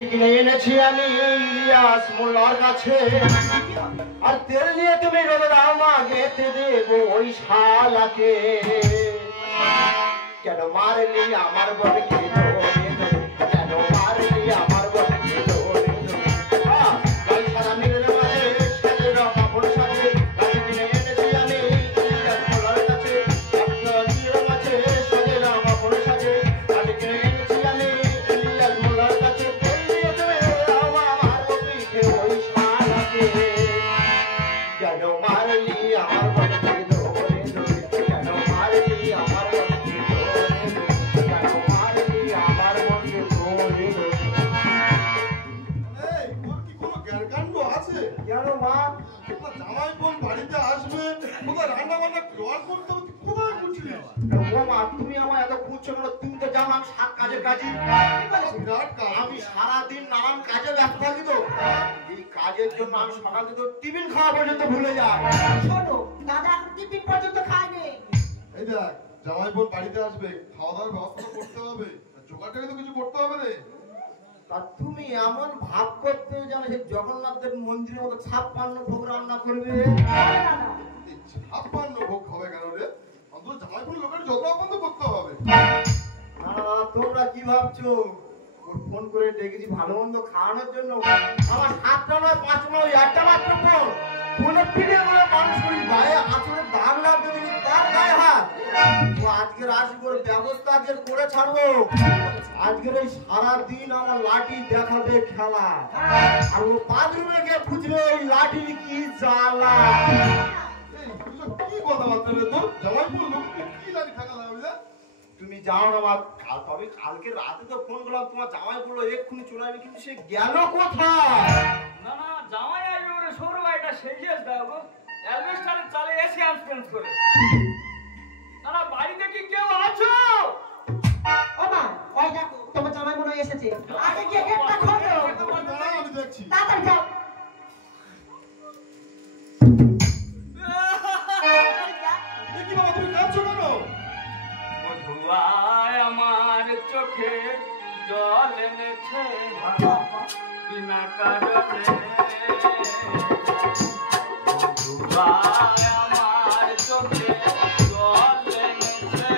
কিনে এনেছি আমি ইলিয়াস মোল্লার কাছে, আর তেল নিয়ে তুমি রোদে দাও মা, গেতে দেবো ওই শালাকে। কেন মারলি আমার বরকে ধরে, কেন মারলি আমার বরকে ধরে, কাল সারা মিলে মারে সাজে রঙা ফুল সাজে। কাছে কিনে এনেছি আমি ইলিয়াস মোল্লার কাছে, মিলে মাছে সাজে রঙা ফুল সাজে। কাছে কিনে এনেছি আমি ইলিয়াস মোল্লার কাছে, কেন মারলি আমার বরকে ধরে ধরে, কেন মারলি আমার বরকে ধরে ধরে, কেন মারলি আমার বরকে ধরে ধরে। এই তোর কি কোনো জ্ঞানকাণ্ড আছে? কেন মা? জামাই বোন বাড়িতে আসবে, কোথায় রান্না বান্না জোয়ার করতে হবে, তুই কোথায় করছিস? ও মা, তুমি আমার এত বুঝছো না? তুমি তো জানো আমি সাত কাজের কাজী, বিরাট কাজ। আমি সারাদিন নানান কাজে ব্যস্ত থাকি, তো এই কাজের জন্য আমি সকাল থেকে টিফিন খাওয়া পর্যন্ত ভুলে যাই। শোনো, দাদা এখন টিফিন পর্যন্ত খায়নি। এই দেখ, জামাই বোন বাড়িতে আসবে, খাওয়া দাওয়ার ব্যবস্থা করতে হবে, জোগাড়টাকে তো কিছু করতে হবে রে। তা তুমি এমন ভাব করতে জানো যে জগন্নাথের মন্দিরের মতো 56 ভোগ রান্না করবে? এই 56 ভোগ হবে কেন রে? অন্তত জামাই বোন লোকের যত বন্ধ করতে হবে। না না, তোমরা কি ভাবছো? ওর ফোন করে ডেকেছি ভালো মন্দ খাওয়ানোর জন্য? আমার 7টা নয় 5টা নয়, একটা মাত্র ফোন। ফোনে পিড়ে করে মানুষ করি, গায়ে আঁচড়ে দাগ লাগবে দেখি, তার গায়ে হাত। তো আজকের আসবো, ওর ব্যবস্থা আজকের করে ছাড়বো। আজকের এই সারাদিন আমার লাঠি দেখাবে খেলা, আর ও বাথরুমে গিয়ে খুঁজবে এই লাঠির কি জ্বালা। এই তুই সব কি কথাবার্তা রে তোর? জামাই বোন লোককে কি লাগি থাকা লাগবে রে? তুমি যাও না মা, তবে কালকে রাতে তো ফোন করলাম, তোমার জামাই বললো এক্ষুনি চলে আসবে, কিন্তু সে গেল কোথায়? না না, জামাই আসবে ওরে সৌরভ এটা সেজেস দেবো অ্যালবেস্টারে চালে এসি আনস্পেন্স করে। না না, বাড়িতে কি কেউ আছো? ও মা, ওই দেখো তোমার জামাই মনে হয় এসেছে। আগে গিয়ে গেটটা খোলো। তোমার দাঁড়াও, আমি দেখছি। তাড়াতাড়ি যাও। এ কি বাবা, তুমি কাঁদছো কেন? মধুয়ায় আমার চোখে জল এনেছে বিনা কারণে। মধুয়ায় আমার চোখে জল এনেছে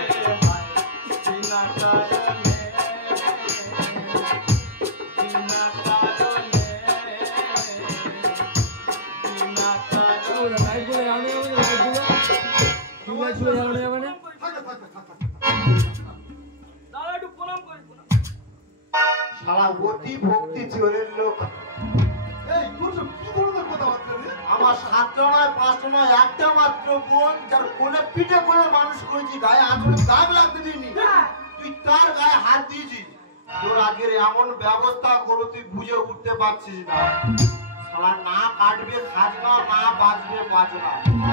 বিনা কারণে, বিনা কারণে, বিনা কারণে। দাদা একটু প্রণাম করি। শালা অতি ভক্তি চোরের লোক। এই তোর সব কি ধরনের কথাবার্তা রে? আমার 7টা নয় 5টা নয়, একটা মাত্র বোন, যার কোলে পিঠে করে মানুষ করেছি, গায়ে আঁচড়ে দাগ লাগতে দিইনি, তুই তার গায়ে হাত দিয়েছিস। তোর আগের এমন ব্যবস্থা করো তুই বুঝে উঠতে পারছিস না। শালা না কাটবে খাজনা, না বাঁচবে বাঁচনা,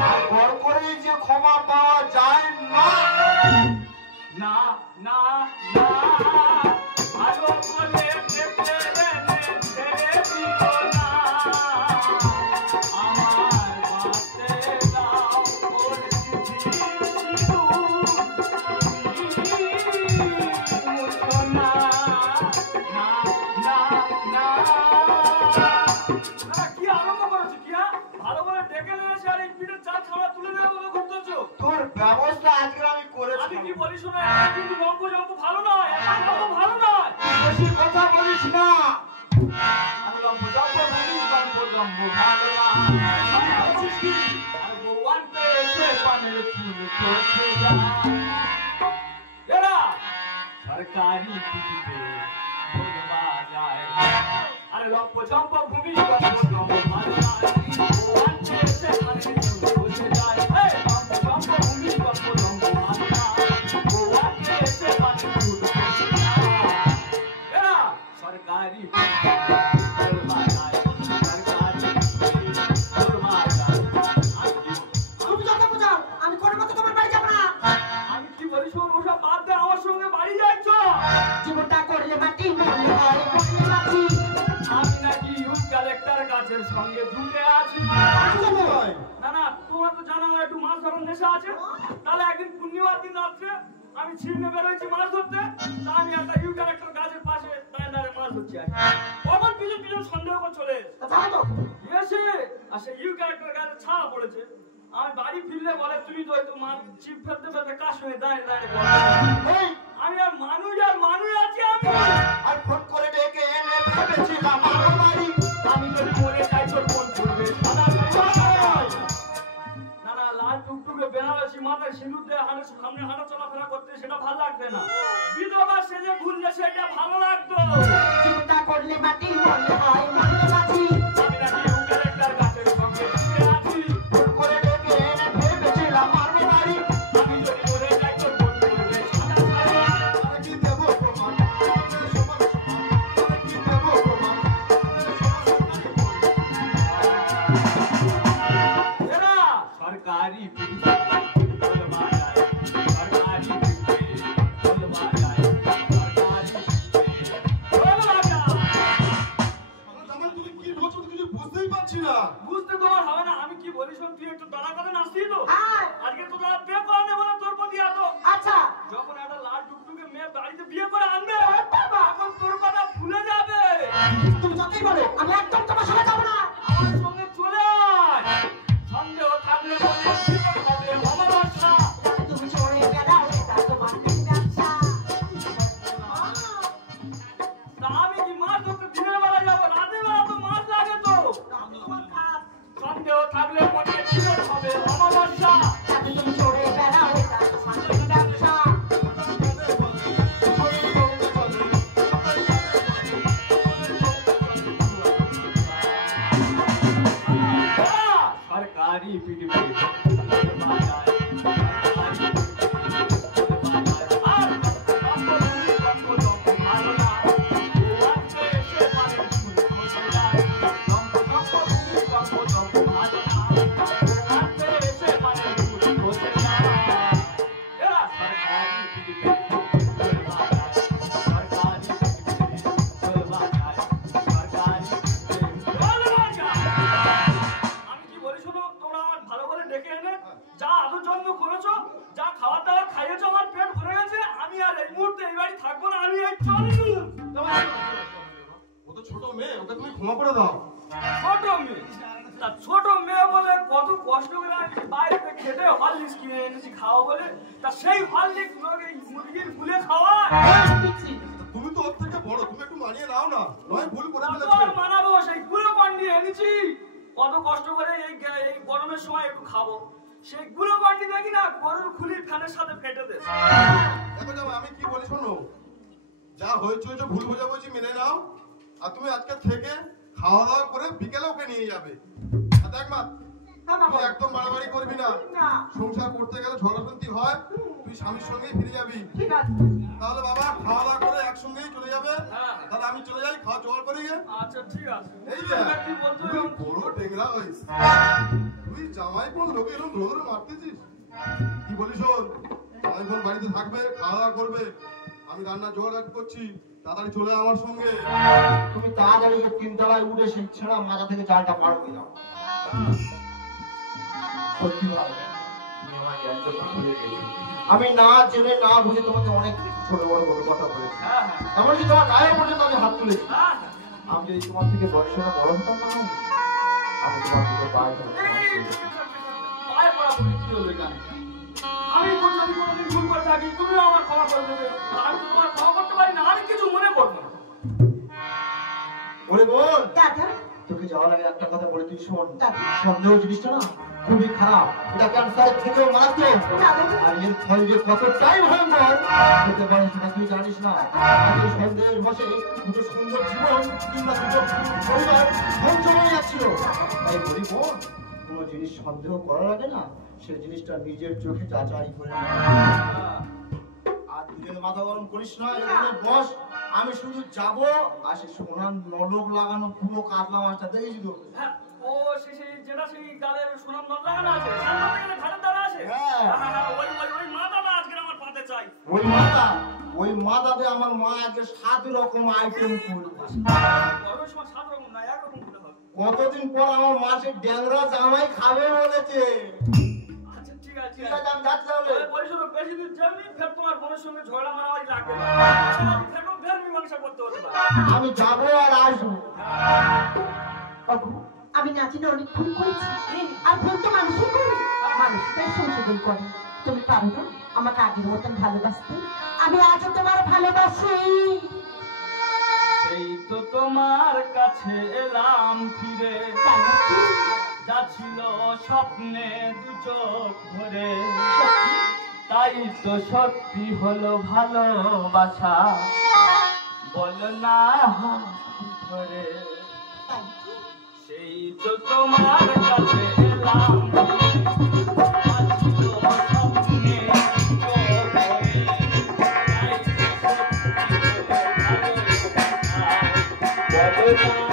আর ঘর করে যে ক্ষমা পাওয়া যায় না। না না না, ভালো বলে দেখতে রেনে ছেড়ে দিও না, আমার বাঁচতে দাও ওর সিঁদুর, মুছো না, না না না। না, কি আরম্ভ করেছো? কি ভালো করে ডেকে নিয়েছে আর এই পিঠের চাল খাওয়া তুলে দেওয়া বলে করতেছো? তোর ব্যবস্থা আজকে আমি করেছি। আমি কি বলি শোনো, এখন কিন্তু রঙ্গ জঙ্গ ভালো নয়, এখন রঙ্গ ভালো নয়। বেশি কথা বলিস না। আমি রঙ্গ জঙ্গ বলি, রঙ্গ জঙ্গ ভালো নয়। আমি বলছি কি, আর ভগবান পেয়েছে পানের চুল খসে যায়। এরা সরকারি টিভিতে বলবা যায়, আরে রঙ্গ জঙ্গ ভূমি রঙ্গ জঙ্গ ভালো নয়। ভগবান পেয়েছে পানের চুল খসে যায়, এই রঙ্গ জঙ্গ ভূমি রঙ্গ জঙ্গ ভালো নয়। ভগবান পেয়েছে পানের চুল খসে যায়। এরা সরকারি বলবা যায়, সরকারি বলবা যায়। তুমি যত বোঝাও, আমি কোনো মতে তোমার বাড়ি যাবো না। আমি কি বলি শোন, ওসব বাদ দে, আমার সঙ্গে বাড়ি যাচ্ছ। জীবনটা করলে মাটি, মরলে হয়, মরলে মাটি। আমি নাকি ইউথ কালেক্টর গাছের সঙ্গে ঝুঁকে আছি। না না, তোমরা তো জানো না একটু মাছ ধরার নেশা আছে। তাহলে একদিন পূর্ণিমার দিন রাত্রে আমি ছিন্নে বেরোয়েছি মাছ ধরতে, তা আমি একটা ইউথ কালেক্টর গাছের পাশে দাঁড়ে মাছ হচ্ছে কখন পিছন পিছন সন্দেহ করে চলে এসে আর সে ইউ ক্যারেক্টার গায়ে ছাড়া পড়েছে আমি বাড়ি ফিরলে বলে তুমি তো একটু চিপ ফেলতে ফেলতে কার সঙ্গে দাঁড়িয়ে দাঁড়িয়ে আমি আর মানুষ আছি আমি আর ফোন করে ডেকে এনে ভেবেছিলাম আমার বাড়ি আমি যদি মরে যাই তোর ফোন করবে না না লাল টুকটুকে বেনারসি মাথায় সিঁদুর দিয়ে সামনে হাঁটা চলাফেরা করতে সেটা ভালো লাগবে না বিধবা সেজে ঘুরলে সেটা ভালো লাগতো চিন্তা করলে মাটি মনে হয় মনে মাটি আমি নাকি ইউ ক্যারেক্টার গাছের সঙ্গে টিকে আছি ফোন করে ডেকে এনে ভেবেছিলাম আমার বাড়ি আমি যদি মরে যাই তোর ফোন করবে আমি কি দেবো প্রমাণ সমান সমান আমি কি দেবো প্রমাণ এরা সরকারি তুমি কি বলছো কিছু বুঝতেই পারছি না। বুঝতে তোমার হবে না আমি কি বলি শোন তুই একটু দাঁড়া করে নাচছি তো হ্যাঁ। আজকে তো দাঁড়া বিয়ে করে নেবো না তোর প্রতি এত আচ্ছা যখন একটা লাল টুকটুকে মেয়ে বাড়িতে বিয়ে করে আনবে তখন তোর কথা ভুলে যাবে তুমি যতই বলো আমি একদম তোমার সঙ্গে যাবো না আমার সঙ্গে চলে আয় সন্দেহ থাকলে বলে জীবন হবে ভালোবাসা তুমি চড়ে বেড়াও এটা তোমার ব্যবসা তা আমি কি মাছ ধরতে দিনের বেলা যাবো রাতের বেলা তো মাছ লাগে তো সন্দেহ থাকলে বলে জীবন হবে ভালোবাসা তুমি চড়ে বেড়াও এটা তোমার ব্যবসা সরকারি পিটিপি আমি কি বলি শোনো তোমরা আমার ভালো করে ডেকে এনে যা আদর যত্ন করেছো যা খাবার দাবার খাইয়েছো আমার পেট ভরে গেছে আমি আর এই মুহূর্তে এই বাড়ি থাকবো না আমি এই চলি ও তো ছোট মেয়ে, ওকে তুমি ক্ষমা করে দাও। ছোট মেয়ে তা ছোট মেয়ে বলে কত কষ্ট করে আমি বাইরে খেটে হরলিক্স কিনে এনেছি খাওয়া বলে তা সেই হরলিক্স লোক এই মুরগির ফুলে খাওয়ায় তুমি তো ওর থেকে বড়, তুমি একটু মানিয়ে নাও না, নয় ভুল করে তারপর ফেলেছো। বানাবো সেই গুঁড়ো বান্ডি এনেছি কত কষ্ট করে এই গরমের সময় একটু খাবো সেই গুঁড়ো বান্ডি দেখি না গরুর খুলির ফ্যানের সাথে ফেটে দে দেখো জামাই, আমি কি বলি শোনো, যা হয়েছে ভুল বোঝাবুঝি মেনে নাও, আর তুমি আজকে থেকে খাওয়া দাওয়া করে বিকেলে ওকে নিয়ে যাবে। আর দেখ মা, তুই একদম বাড়াবাড়ি করবি না, সংসার করতে গেলে ঝগড়াঝাটি হয়, তুই স্বামীর সঙ্গেই ফিরে যাবি। ঠিক আছে তাহলে বাবা খাওয়া দাওয়া করে একসঙ্গেই চলে যাবে। হ্যাঁ। তাহলে আমি চলে যাই, খাওয়া জোগাড় করি গে। আচ্ছা ঠিক আছে এই যে কি বলছো তুই বড় টেংরা হইস, তুই জামাই কোন লোকে এরকম ধরে ধরে মারতেছিস। কি বলিস শোন, জামাই বোন বাড়িতে থাকবে, খাওয়া দাওয়া করবে, আমি রান্না জোগাড় করছি, তাড়াতাড়ি চলে আয় আমার সঙ্গে। তুমি তাড়াতাড়ি তিনতলায় উঠে সেই ছেঁড়া মাথা থেকে জালটা পার করে দাও। সত্যি ভালো তুমি আমার জ্ঞানটা খুলে দিয়েছো। আমি না জেনে না বুঝে তোমাকে অনেক ছোট বড় বড় কথা বলেছি, হ্যাঁ হ্যাঁ এমনকি তোমার গায়ে পর্যন্ত আমি হাত তুলেছি। হ্যাঁ আমি যদি তোমার থেকে বয়সে না বড় হতাম না, আমি তোমার থেকে পায়ে ধরতাম। পায়ে পড়া বলে কি হলো এখানে আমি যদি কোনোদিন ভুল করে থাকি তুমিও আমার ক্ষমা করে দেবে আমি তো তোমার ক্ষমা করতে পারি না আমি কিছু মনে করবো না ওরে বোন, দাদা তোকে যাওয়ার আগে একটা কথা বলে তুই শোন, দাদা সন্দেহ জিনিসটা না খুবই খারাপ, এটা ক্যান্সারের থেকেও মারাত্মক। আর এর ফল যে কতটাই ভয়ঙ্কর হতে পারে সেটা তুই জানিস না। আর এই সন্দেহের বশে দুটো সুন্দর জীবন কিংবা দুটো পরিবার ধ্বংস হয়ে যাচ্ছিল। তাই বলি বোন, কোনো জিনিস সন্দেহ করার আগে না সেই জিনিসটা নিজের চোখে যাচাই করে নে। আর দুজনে মাথা গরম করিস না, এখানে বস, আমি শুধু যাবো আর সে সোনার নলক লাগানো পুরো কাতলা মাছটা দেখেছি তো। হ্যাঁ ও সেই যেটা সেই গালের সুনাম নদ লাগানো আছে সামনে থেকে ঘাটের দ্বারা আছে হ্যাঁ। হ্যাঁ হ্যাঁ ওই মাথাটা আজকে আমার পাতে চাই ওই মাথাতে আমার মা আজকে 7 রকম আইটেম করবে। গরমের সময় 7 রকম না একরকম করে হবে কতদিন পর আমার মা সে ড্যাংরা জামাই খাবে বলেছে। আচ্ছা ঠিক আছে ঠিক আছে, আমি যাচ্ছি তাহলে। পরিষদ বেশি দিন যাবনি ফের তোমার বোনের সঙ্গে ঝগড়া মারামারি লাগবে না ফের মীমাংসা করতে হতে পারে। আমি যাবো আর আসবো। ওগো, আমি নাচিনে অনেক ভুল করেছি, আর ভুল তো মানুষই করে, মানুষটাই সংশোধন করে। তুমি পারো না আমাকে আগের মতন ভালোবাসতে? আমি আজও তোমার ভালোবাসি। সেই তো তোমার কাছে এলাম ফিরে, তাই নাকি? যা ছিল স্বপ্নে দু চোখ ভরে, তাই তো সত্যি হলো ভালোবাসা, বল না ধরে। তাই কি? সেই তো তোমার কাছে এলাম ফিরে, যা ছিল স্বপ্নে দু চোখ ভরে, তাই তো সত্যি হলো ভালোবাসা, বল না